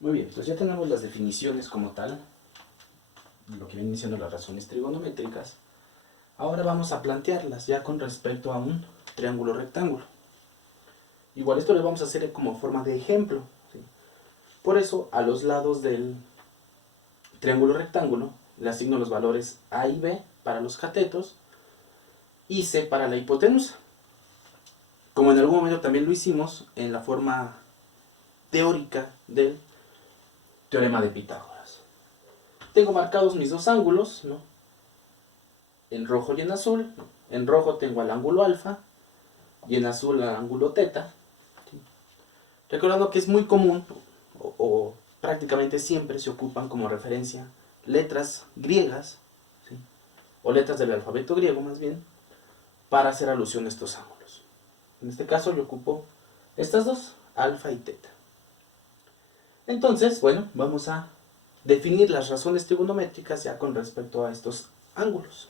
Muy bien, pues ya tenemos las definiciones como tal, lo que vienen siendo las razones trigonométricas. Ahora vamos a plantearlas ya con respecto a un triángulo rectángulo. Igual esto lo vamos a hacer como forma de ejemplo, ¿sí? Por eso a los lados del triángulo rectángulo le asigno los valores A y B para los catetos y C para la hipotenusa. Como en algún momento también lo hicimos en la forma teórica del teorema de Pitágoras. Tengo marcados mis dos ángulos, ¿no? En rojo y en azul. En rojo tengo al ángulo alfa y en azul al ángulo teta. Recordando que es muy común o prácticamente siempre se ocupan como referencia letras griegas, ¿sí? O letras del alfabeto griego más bien, para hacer alusión a estos ángulos. En este caso yo ocupo estas dos, alfa y teta. Entonces, bueno, vamos a definir las razones trigonométricas ya con respecto a estos ángulos.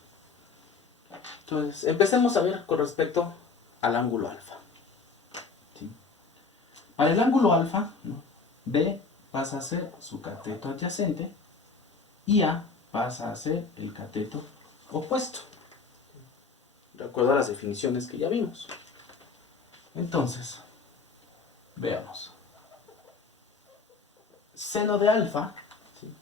Entonces, empecemos a ver con respecto al ángulo alfa. ¿Sí? Para el ángulo alfa, ¿no? B pasa a ser su cateto adyacente y A pasa a ser el cateto opuesto. De acuerdo a las definiciones que ya vimos. Entonces, veamos. Seno de alfa, ¿sí?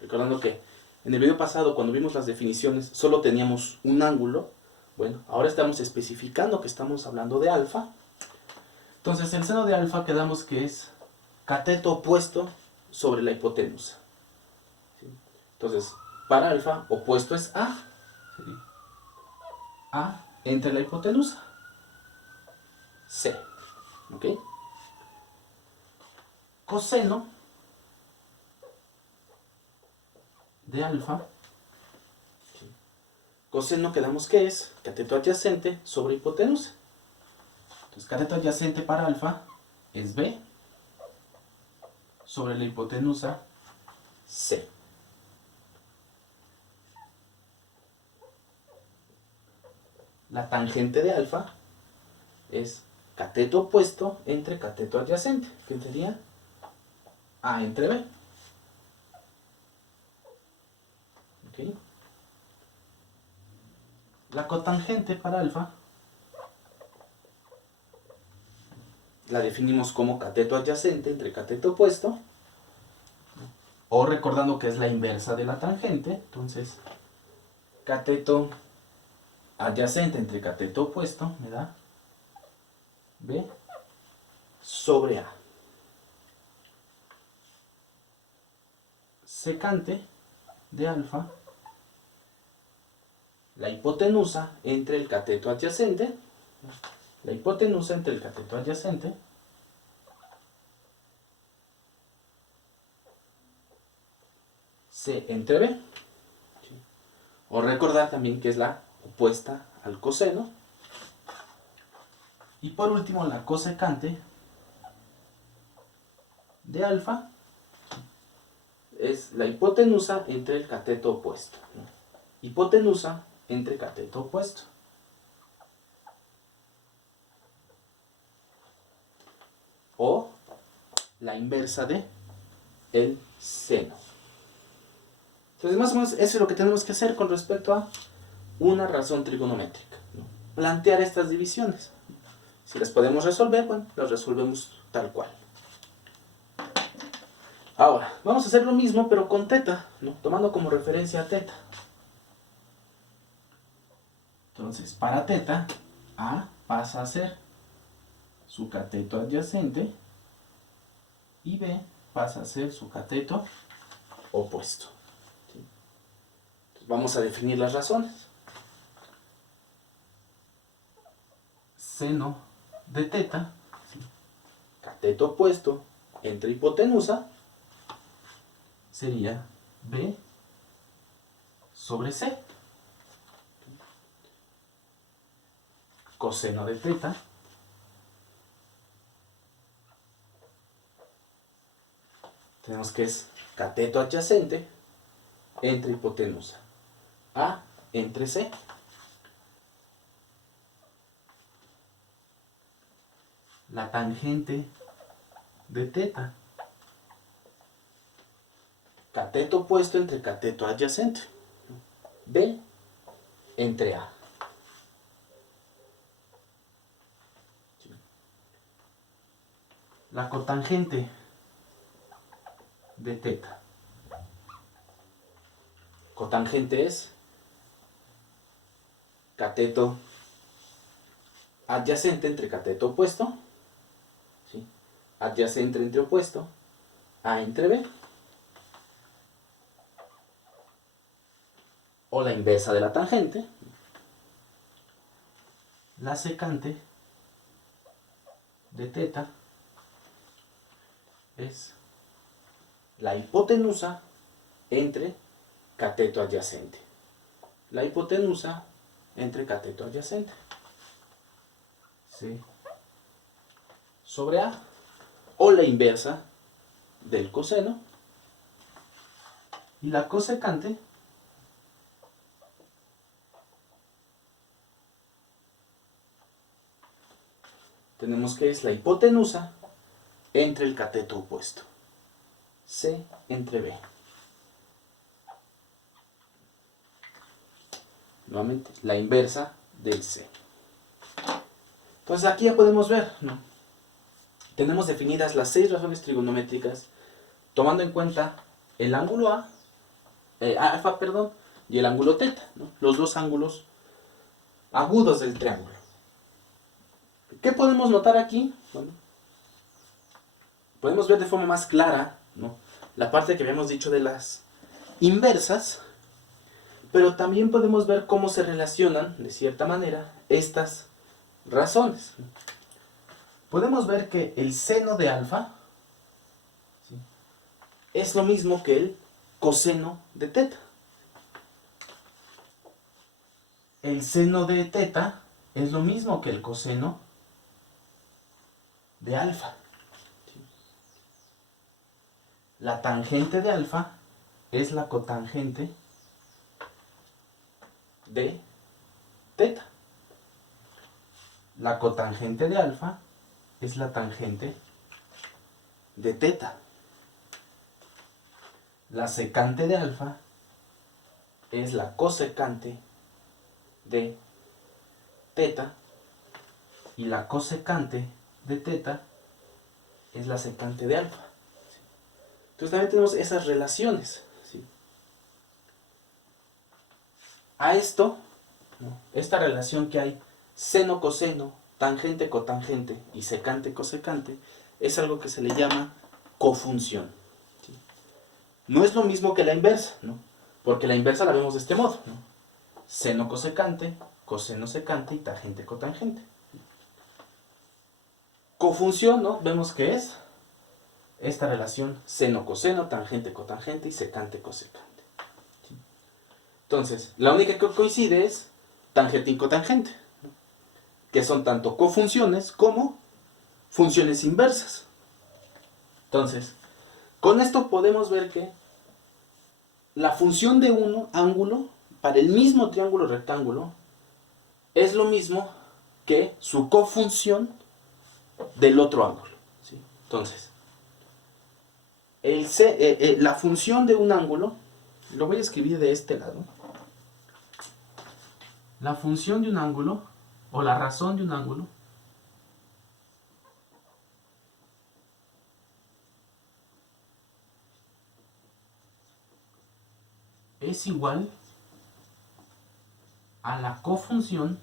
Recordando que en el video pasado cuando vimos las definiciones solo teníamos un ángulo. Bueno, ahora estamos especificando que estamos hablando de alfa. Entonces el seno de alfa quedamos que es cateto opuesto sobre la hipotenusa. ¿Sí? Entonces, para alfa, opuesto es A. ¿Sí? A entre la hipotenusa. C. ¿Ok? Coseno de alfa. ¿Sí? Coseno quedamos que es cateto adyacente sobre hipotenusa. Entonces, cateto adyacente para alfa es B sobre la hipotenusa C. La tangente de alfa es cateto opuesto entre cateto adyacente, que sería A entre B. ¿Okay? La cotangente para alfa la definimos como cateto adyacente entre cateto opuesto, o recordando que es la inversa de la tangente, entonces cateto adyacente entre cateto opuesto me da B sobre A. Secante de alfa, la hipotenusa entre el cateto adyacente, la hipotenusa entre el cateto adyacente, C entre B. ¿Sí? O recordar también que es la opuesta al coseno. Y por último, la cosecante de alfa es la hipotenusa entre el cateto opuesto, ¿no? Hipotenusa entre cateto opuesto. O la inversa de el seno. Entonces, más o menos, eso es lo que tenemos que hacer con respecto a una razón trigonométrica, ¿no? Plantear estas divisiones. Si las podemos resolver, bueno, las resolvemos tal cual. Ahora, vamos a hacer lo mismo, pero con teta, ¿no? Tomando como referencia a teta. Entonces, para teta, A pasa a ser su cateto adyacente y B pasa a ser su cateto opuesto. ¿Sí? Entonces, vamos a definir las razones. Seno de teta, ¿sí? Cateto opuesto entre hipotenusa, sería B sobre C. Coseno de teta tenemos que es cateto adyacente entre hipotenusa, A entre C. La tangente de teta cateto opuesto entre cateto adyacente. B entre A. La cotangente de teta. Cotangente es cateto adyacente entre cateto opuesto, ¿sí? Adyacente entre opuesto, A entre B, o la inversa de la tangente, la secante de teta es la hipotenusa entre cateto adyacente. La hipotenusa entre cateto adyacente. Sí. Sobre A. O la inversa del coseno. Y la cosecante tenemos que es la hipotenusa entre el cateto opuesto. C entre B. Nuevamente, la inversa del C. Entonces aquí ya podemos ver, ¿no? Tenemos definidas las 6 razones trigonométricas, tomando en cuenta el ángulo alfa, y el ángulo teta, ¿no? Los dos ángulos agudos del triángulo. ¿Qué podemos notar aquí? Bueno, podemos ver de forma más clara, ¿no?, la parte que habíamos dicho de las inversas, pero también podemos ver cómo se relacionan, de cierta manera, estas razones. Podemos ver que el seno de alfa, ¿sí?, es lo mismo que el coseno de teta. El seno de teta es lo mismo que el coseno de alfa. La tangente de alfa es la cotangente de teta. La cotangente de alfa es la tangente de teta. La secante de alfa es la cosecante de teta. Y la cosecante de teta es la secante de alfa. Entonces también tenemos esas relaciones, ¿sí? A esto, ¿no?, esta relación que hay seno-coseno, tangente-cotangente y secante-cosecante, es algo que se le llama cofunción, ¿sí? No es lo mismo que la inversa, ¿no?, porque la inversa la vemos de este modo, ¿no?, seno-cosecante, coseno-secante y tangente-cotangente. Cofunción, ¿no?, vemos que es esta relación seno-coseno, tangente-cotangente y secante-cosecante. ¿Sí? Entonces, la única que coincide es tangente y cotangente, ¿no?, que son tanto cofunciones como funciones inversas. Entonces, con esto podemos ver que la función de un ángulo para el mismo triángulo rectángulo es lo mismo que su cofunción del otro ángulo, ¿sí? Entonces, la función de un ángulo, lo voy a escribir de este lado. La función de un ángulo, o la razón de un ángulo, es igual a la cofunción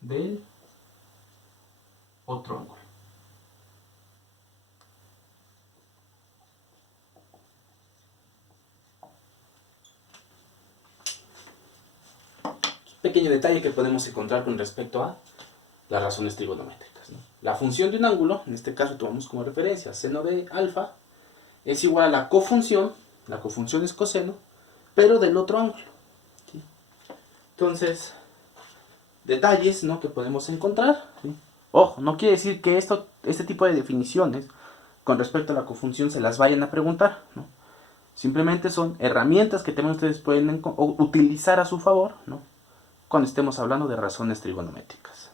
del otro ángulo. Pequeño detalle que podemos encontrar con respecto a las razones trigonométricas, ¿no? La función de un ángulo, en este caso tomamos como referencia seno de alfa, es igual a la cofunción es coseno, pero del otro ángulo, ¿sí? Entonces, detalles, ¿no?, que podemos encontrar, ¿sí? Ojo, no quiere decir que este tipo de definiciones con respecto a la cofunción se las vayan a preguntar, ¿no? Simplemente son herramientas que también ustedes pueden utilizar a su favor, ¿no?, cuando estemos hablando de razones trigonométricas.